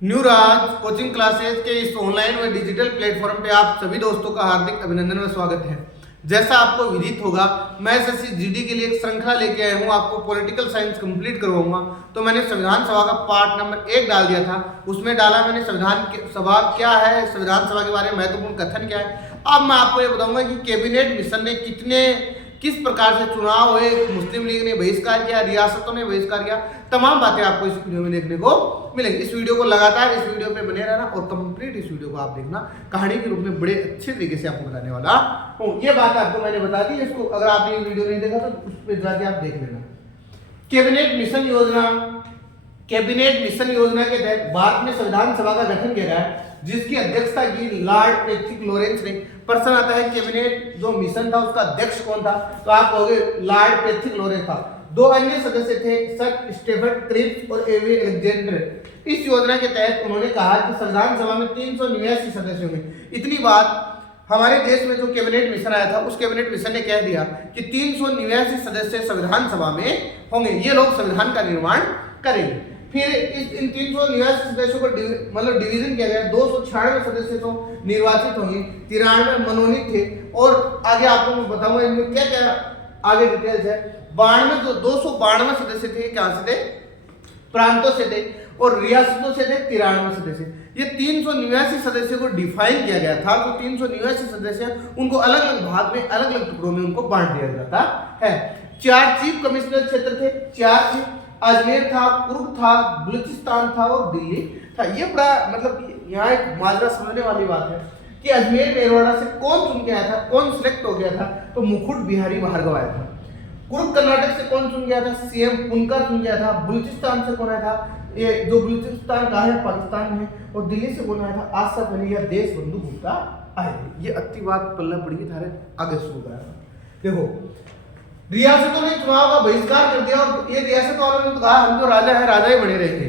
New राज coaching classes के इस online व डिजिटल प्लेटफॉर्म पे आप सभी दोस्तों का हार्दिक अभिनंदन व स्वागत है। जैसा आपको विदित होगा, मैं एसएससी जीडी के लिए एक श्रृंखला लेके आया हूँ, आपको पॉलिटिकल साइंस कंप्लीट करवाऊंगा। तो मैंने संविधान सभा का पार्ट नंबर 1 डाल दिया था। उसमें डाला मैंने संविधान सभा क्या है, संविधान सभा के बारे में महत्वपूर्ण कथन क्या है। अब मैं आपको ये बताऊंगा कि कैबिनेट मिशन ने किस प्रकार से चुनाव हुए, मुस्लिम लीग ने बहिष्कार किया, रियासतों ने बहिष्कार किया, तमाम बातें आपको इस वीडियो में देखने को मिलेंगी। इस वीडियो को लगातार इस वीडियो पे बने रहना और कंप्लीट इस वीडियो को आप देखना, कहानी के रूप में बड़े अच्छे तरीके से आपको बताने वाला हूं। ये बात आपको मैंने बता दी, इसको अगर आपने ये वीडियो नहीं देखा तो उस पर जाके आप देख लेना। कैबिनेट मिशन योजना के तहत भारत में संविधान सभा का गठन किया गया है, जिसकी अध्यक्षता की लॉर्ड पैट्रिक लॉरेंस ने। प्रश्न आता है कैबिनेट जो मिशन था उसका अध्यक्ष कौन था, तो आप कहोगे लॉर्ड पैट्रिक लॉरेंस था। दो अन्य सदस्य थे सर स्टीफन क्रिप्स और एवी अलेक्जेंडर। इस योजना के तहत उन्होंने कहा कि संविधान सभा में 389 सदस्य होंगे। इतनी बात हमारे देश में जो कैबिनेट मिशन आया था, उस कैबिनेट मिशन ने कह दिया कि 389 सदस्य संविधान सभा में होंगे, ये लोग संविधान का निर्माण करेंगे। फिर इन 389 सदस्यों को मतलब डिवीजन किया गया। 296 सदस्य तो निर्वाचित होंगे, 93 मनोनीत थे। और आगे आपको मैं बताऊंगा इनमें क्या क्या आगे डिटेल्स है। 292 सदस्य थे, कहां से थे, प्रांतों से थे, और रियासतों से थे 93 सदस्य। ये 389 सदस्यों को डिफाइन किया गया था। तो 389 सदस्य उनको अलग अलग भाग में, अलग अलग टुकड़ों में उनको बांट दिया जाता है। 4 चीफ कमिश्नर क्षेत्र थे, 4 थे। अजमेर था, कुर्ग था, बलूचिस्तान था और दिल्ली था। ये बड़ा मतलब यहाँ एक माजरा समझने वाली बात है कि अजमेर मेरवाड़ा से कौन चुन के आया था, कौन सिलेक्ट हो गया था, तो मुकुट बिहारी भार्गव आया था। कुर्ग कर्नाटक से कौन चुन गया था, सीएम पुनकर चुन गया था। बलूचिस्तान से कौन आया था, ये जो बलूचिस्तान का है पाकिस्तान में, और दिल्ली से कौन आया था, आसफ अली या देश बंधु गुप्ता आए थे। ये अति बात पल्ला पड़ी था, आगे शुरू करा। देखो, रियासतों ने चुनाव का बहिष्कार कर दिया और ये रियासत वालों ने तो कहा हम तो राजा है, राजा ही बने रहेंगे।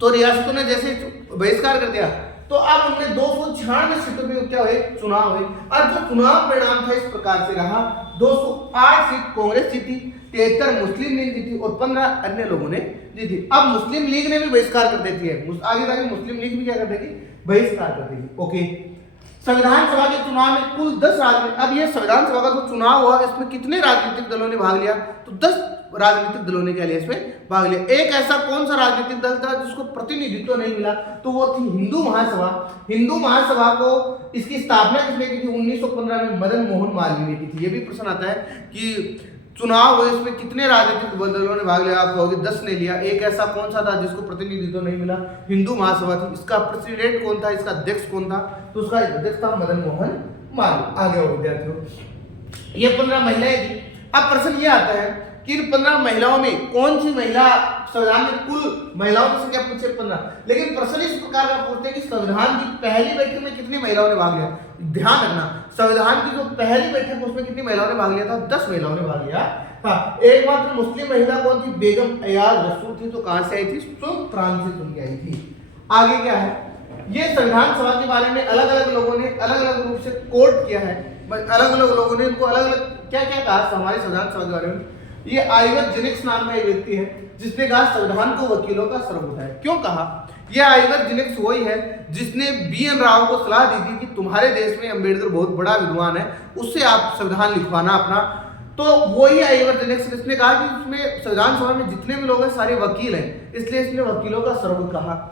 तो रियासतों ने जैसे बहिष्कार कर दिया तो अब उनमें 296 सीटों पे क्या हुए, चुनाव हुए। और जो चुनाव परिणाम था इस प्रकार से रहा। 208 सीट कांग्रेस जीती, 73 मुस्लिम लीग जीती और 15 अन्य लोगों ने जीती। अब मुस्लिम लीग ने भी बहिष्कार कर देती है, आगे जाके मुस्लिम लीग भी क्या कर देगी, बहिष्कार कर देगी। ओके, संविधान सभा के चुनाव में कुल 10 राजनीतिक, अब ये संविधान सभा का जो चुनाव हुआ इसमें कितने राजनीतिक दलों ने भाग लिया, तो 10 राजनीतिक दलों ने क्या लिया, इसमें भाग लिया। एक ऐसा कौन सा राजनीतिक दल था जिसको प्रतिनिधित्व नहीं मिला, तो वो थी हिंदू महासभा। हिंदू महासभा को इसकी स्थापना किसने की थी, 1915 में मदन मोहन मालवीय ने की थी। ये भी प्रश्न आता है कि चुनाव हुए इसमें कितने राजनीतिक दलों ने भाग लिया, आप कहोगे 10 ने लिया। एक ऐसा कौन सा था जिसको प्रतिनिधित्व नहीं मिला, हिंदू महासभा थी। इसका प्रेसिडेंट कौन था, इसका अध्यक्ष कौन था, तो उसका अध्यक्ष था मदन मोहन मालवीय। आगे हो विद्यार्थियों, ये 15 महिलाएं थी। अब प्रश्न ये आता है कि इन 15 महिलाओं में कौन सी महिला, संविधान में कुल महिलाओं की संख्या पूछे 15, लेकिन प्रश्न इस प्रकार का पूछते हैं कि संविधान की पहली बैठक में कितनी महिलाओं ने भाग लिया। ध्यान रखना, संविधान की जो पहली बैठक उसमें कितनी महिलाओं ने भाग लिया था, 10 महिलाओं ने भाग लिया था। एकमात्र मुस्लिम महिला कौन थी, बेगम अयाज रसूल थी। तो कहां से आई थी, फ्रांस से चुन के आई थी। आगे क्या है, ये संविधान सभा के बारे में अलग अलग लोगों ने अलग अलग रूप से कोट किया है, अलग अलग लोगों ने इनको अलग अलग क्या क्या कहा हमारे संविधान सभा के बारे में। ये आइवर जेनिक्स नाम का एक व्यक्ति है जिसने कहा संविधान को वकीलों का सर्वोच्च है। क्यों कहा, यह आइवर जेनिक्स वही है जिसने BN राव को सलाह दी थी कि तुम्हारे देश में अंबेडकर बहुत बड़ा विद्वान है, उससे आप संविधान लिखवाना अपना। तो वही आइवर जेनिक्स जिसने कहा कि उसमें संविधान सभा में जितने भी लोग हैं सारे वकील हैं, इसलिए इसने वकीलों का सर्वोच्च कहा।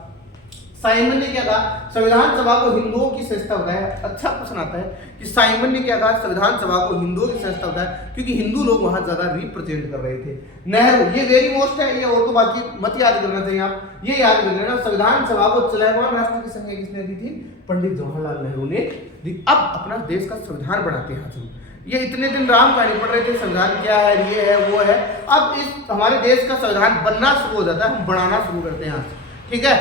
साइमन ने क्या कहा, संविधान सभा को हिंदुओं की संस्था बताया। अच्छा प्रश्न आता है कि साइमन ने क्या कहा, संविधान सभा को हिंदुओं की संस्था बताया क्योंकि हिंदू लोग वहां ज्यादा रिप्रेजेंट कर रहे थे। नेहरू, ये वेरी मोस्ट है, ये और तो बाकी मत याद करना चाहिए, आप ये याद कर लेना। संविधान सभा को चलायमान राष्ट्र की संज्ञा किसने दी थी, पंडित जवाहरलाल नेहरू ने दी। अब अपना देश का संविधान बनाते हैं हम। ये इतने दिन राम कहानी पढ़ रहे थे, संविधान क्या है, ये है वो है। अब इस हमारे देश का संविधान बनना शुरू हो जाता है, हम बनाना शुरू करते हैं। ठीक है,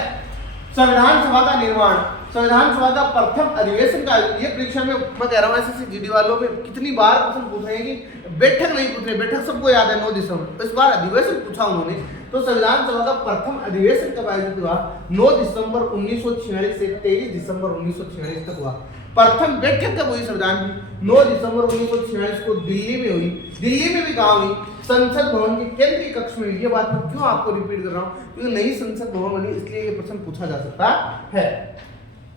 संविधान सभा का निर्माण, संविधान सभा का प्रथम अधिवेशन का, ये परीक्षा में मैं कह रहा हूँ एसएससी जीडी वालों में कितनी बार प्रश्न पूछ रहे हैं कि बैठक नहीं पूछ रहे, बैठक सबको याद है 9 दिसंबर, इस बार अधिवेशन पूछा उन्होंने। तो संविधान सभा का प्रथम अधिवेशन कब आयोजित हुआ, 9 दिसंबर 1946 से 23 दिसंबर 1946 तक हुआ। प्रथम बैठक कब हुई संविधान की? 9 दिसंबर 1946 को दिल्ली में हुई। दिल्ली में भी कहाँ हुई? संसद भवन के केंद्रीय कक्ष में। ये बात मैं क्यों आपको रिपीट कर रहा हूँ? क्योंकि नई संसद भवन बनी, इसलिए ये प्रश्न पूछा जा सकता है।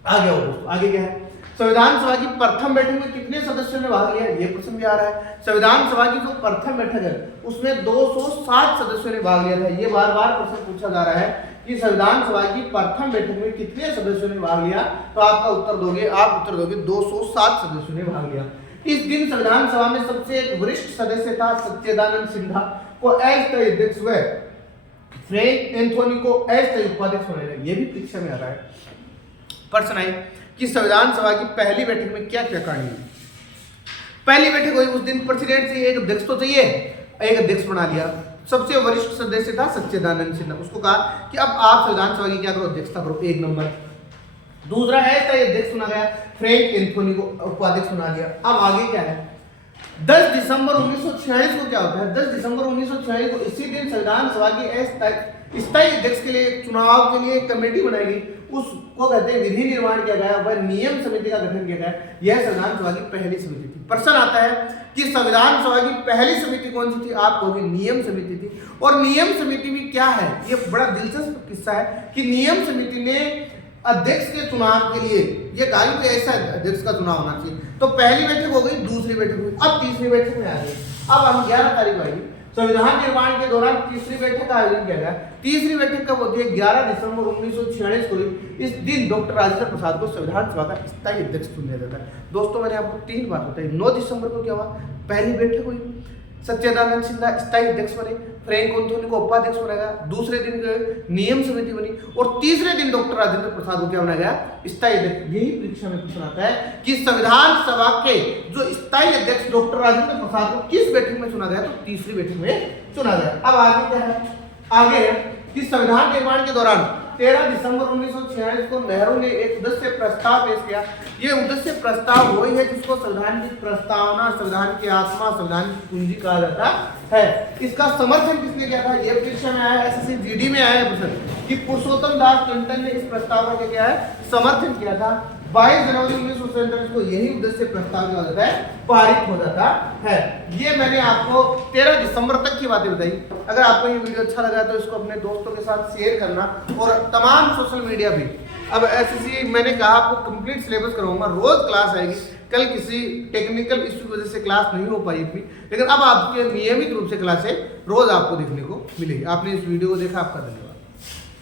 आगे आओ दोस्तों, आगे क्या है? संविधान सभा की प्रथम बैठक में कितने सदस्यों ने भाग लिया? ये प्रश्न भी आ रहा है। संविधान सभा की जो प्रथम बैठक है उसमें 207 सदस्यों ने भाग लिया था। ये बार बार प्रश्न पूछा जा रहा है कि संविधान सभा की प्रथम बैठक में कितने सदस्यों ने भाग लिया, तो आपका उत्तर दोगे, आप उत्तर दोगे 207 सदस्यों ने भाग लिया। इस दिन संविधान सभा में सबसे एक वरिष्ठ सदस्य था सच्चिदानंद सिन्हा को अस्थायी अध्यक्ष व फ्रैंक एंथोनी को अस्थायी उपाध्यक्ष बनाया गया। ये भी परीक्षा में आ रहा है। प्रश्न है कि संविधान सभा की पहली बैठक में क्या क्या कार्य हुई? पहली बैठक हुई, उस दिन प्रेसिडेंट से एक अध्यक्ष तो चाहिए, एक अध्यक्ष बना लिया। सबसे वरिष्ठ सदस्य था सच्चिदानंद सिन्हा, उसको कहा कि अब आप संविधान सभा की क्या करो, अध्यक्षता करो, एक नंबर। दूसरा है अध्यक्ष चुना गया, फ्रैंक एंथोनी को उपाध्यक्ष बना दिया। अब आगे क्या है? 10 दिसंबर 1946 को क्या होता है? 10 दिसंबर 1946 को इसी दिन संविधान सभा की स्थायी अध्यक्ष के लिए चुनाव के लिए कमेटी बनाई गई, उसको कहते हैं विधि निर्माण किया गया, वह नियम समिति का गठन किया गया। यह संविधान सभा की पहली समिति थी। प्रश्न आता है कि संविधान सभा की पहली समिति कौन सी थी? आप कहोगे नियम समिति थी। और नियम समिति में क्या है? ये बड़ा दिलचस्प किस्सा है कि नियम समिति ने अध्यक्ष के चुनाव के लिए ये कहा कि ऐसा अध्यक्ष का चुनाव होना चाहिए। तो पहली बैठक हो गई, दूसरी बैठक हुई, अब तीसरी बैठक में आ गई। अब हम 11 तारीख आएगी, संविधान निर्माण के दौरान तीसरी बैठक का आयोजन किया गया। तीसरी बैठक कब होती है? 11 दिसंबर 1946 को हुई। इस दिन डॉक्टर राजेंद्र प्रसाद को संविधान सभा का स्थायी अध्यक्ष चुन लिया जाता है। दोस्तों मैंने आपको 3 बात बताई। 9 दिसंबर को क्या हुआ? पहली बैठक हुई, सच्चिदानंद सिन्हा स्थायी अध्यक्ष बने, फ्रैंक एंथोनी को उपाध्यक्ष बनाया गया। दूसरे दिन नियम समिति बनी और तीसरे दिन डॉक्टर राजेंद्र प्रसाद को क्या बनाया गया? स्थायी अध्यक्ष। यही परीक्षा में प्रश्न आता है कि संविधान सभा के जो स्थायी अध्यक्ष डॉक्टर राजेंद्र प्रसाद को किस बैठक में चुना गया? तो तीसरी बैठक में चुना गया। अब आगे क्या है? आगे है कि संविधान निर्माण के दौरान 13 दिसंबर 1946 को नेहरू ने एक उद्देश्य प्रस्ताव पेश किया। ये उद्देश्य प्रस्ताव वही है जिसको संविधान की प्रस्तावना, संविधान की आत्मा, संविधान की कुंजी कहा जाता है। इसका समर्थन किसने किया था? ये परीक्षा में आया, एसएससी जीडी में आया है प्रश्न कि पुरुषोत्तम दास टंडन ने इस प्रस्ताव का क्या है? समर्थन किया था। 22 जनवरी 1947 को यही उद्देश्य प्रस्ताव क्या हो जाता है? पारित हो जाता है। ये मैंने आपको 13 दिसंबर तक की बातें बताई। अगर आपको ये वीडियो अच्छा लगा तो इसको अपने दोस्तों के साथ शेयर करना और तमाम सोशल मीडिया भी। अब एसएससी मैंने कहा आपको कंप्लीट सिलेबस कराऊंगा, रोज क्लास आएगी। कल किसी टेक्निकल इश्यू की वजह से क्लास नहीं हो पाई थी, लेकिन अब आपके नियमित रूप से क्लासें रोज आपको देखने को मिलेगी। आपने इस वीडियो को देखा, आपका धन्यवाद।